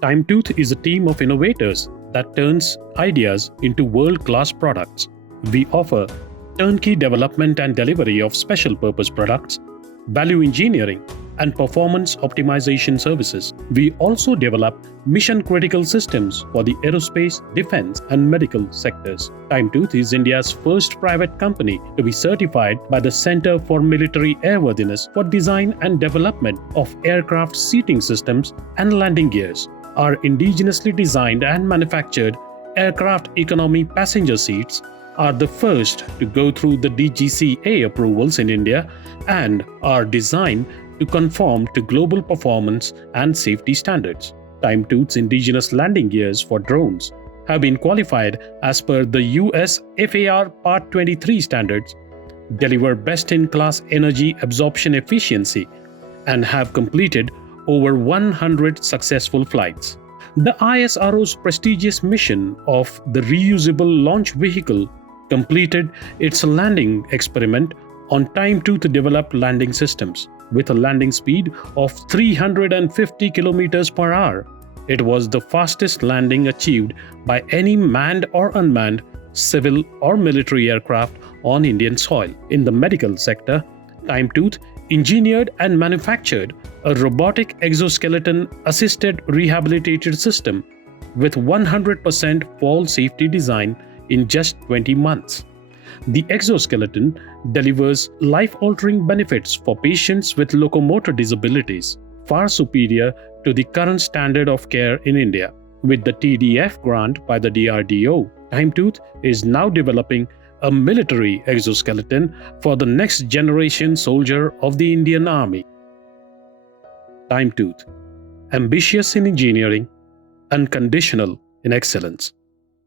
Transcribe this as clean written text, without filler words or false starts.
Timetooth is a team of innovators that turns ideas into world-class products. We offer turnkey development and delivery of special-purpose products, value engineering, and performance optimization services. We also develop mission-critical systems for the aerospace, defense, and medical sectors. Timetooth is India's first private company to be certified by the Center for Military Airworthiness for design and development of aircraft seating systems and landing gears. Our indigenously designed and manufactured aircraft economy passenger seats are the first to go through the DGCA approvals in India and are designed to conform to global performance and safety standards. Timetooth's indigenous landing gears for drones have been qualified as per the US FAR Part 23 standards, deliver best-in-class energy absorption efficiency, and have completed over 100 successful flights. The ISRO's prestigious mission of the Reusable launch vehicle completed its landing experiment on Timetooth-developed landing systems. With a landing speed of 350 km per hour, it was the fastest landing achieved by any manned or unmanned civil or military aircraft on Indian soil. In the medical sector, Timetooth engineered and manufactured a robotic exoskeleton-assisted rehabilitated system with 100% fall safety design in just 20 months. The exoskeleton delivers life-altering benefits for patients with locomotor disabilities, far superior to the current standard of care in India. With the TDF grant by the DRDO, Timetooth is now developing a military exoskeleton for the next generation soldier of the Indian Army. Timetooth, ambitious in engineering, unconditional in excellence.